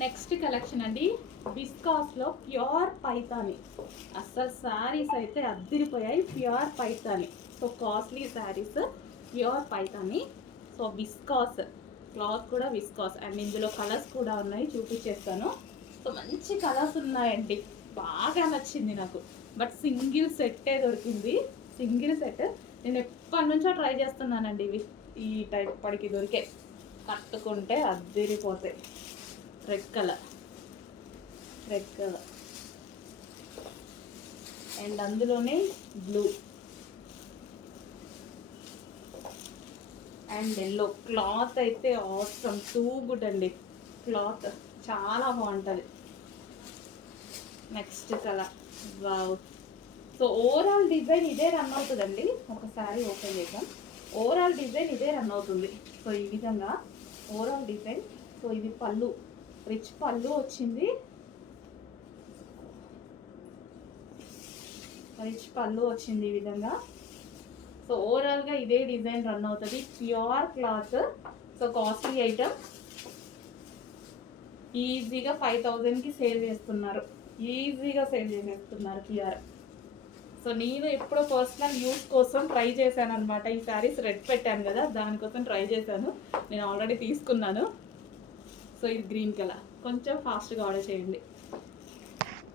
Next collection అండి. బిస్కాస్లో pure Paithani. అస్సలు శారీస్ అయితే అద్దరిపోయాయి. Pure Paithani. So costly sarees pure Paithani. So viscose cloth కూడా విస్కాస్. అండ్ ఇందులో కలర్స్ కూడా ఉన్నాయి. చూపించేస్తాను. సో మంచి కలర్స్ ఉన్నాయండి. బాగా నచ్చింది నాకు. బట్ సింగిల్ సెట్టే దొరికింది. Single set. నేను ఎప్పటి నుంచో ట్రై చేస్తున్నానండి. ఇవి ఈ టైప్ పడికి దొరికే. కట్టుకుంటే అద్దరిపోతాయి. Red colour red colour and అందులోనే బ్లూ. And yellow. క్లాత్ అయితే అవసరం టూ గుడ్ అండి. క్లాత్ చాలా బాగుంటుంది. Next colour. Wow. So overall design ఇదే రన్ అవుతుందండి. ఒకసారి ఓపెన్ చేద్దాం. ఓవరాల్ డిజైన్ ఇదే రన్ అవుతుంది. సో ఈ విధంగా ఓవరాల్ డిజైన్. సో ఇది పళ్ళు. రిచ్ పళ్ళు వచ్చింది. రిచ్ పళ్ళు వచ్చింది ఈ విధంగా. సో ఓవరాల్గా ఇదే డిజైన్ రన్ అవుతుంది. Pure cloth so costly item ఈజీగా ఫైవ్ థౌజండ్కి సేల్ చేస్తున్నారు. ఈజీగా సేల్ చేసేస్తున్నారు ప్యూర్ సో నేను ఎప్పుడో పర్సనల్ యూస్ కోసం ట్రై చేశాను అనమాట ఈ శారీస్ రెడ్ పెట్టాను కదా దానికోసం ట్రై చేశాను. నేను ఆల్రెడీ తీసుకున్నాను. సో ఇది గ్రీన్ కలర్. కొంచెం ఫాస్ట్గా ఆర్డర్ చేయండి.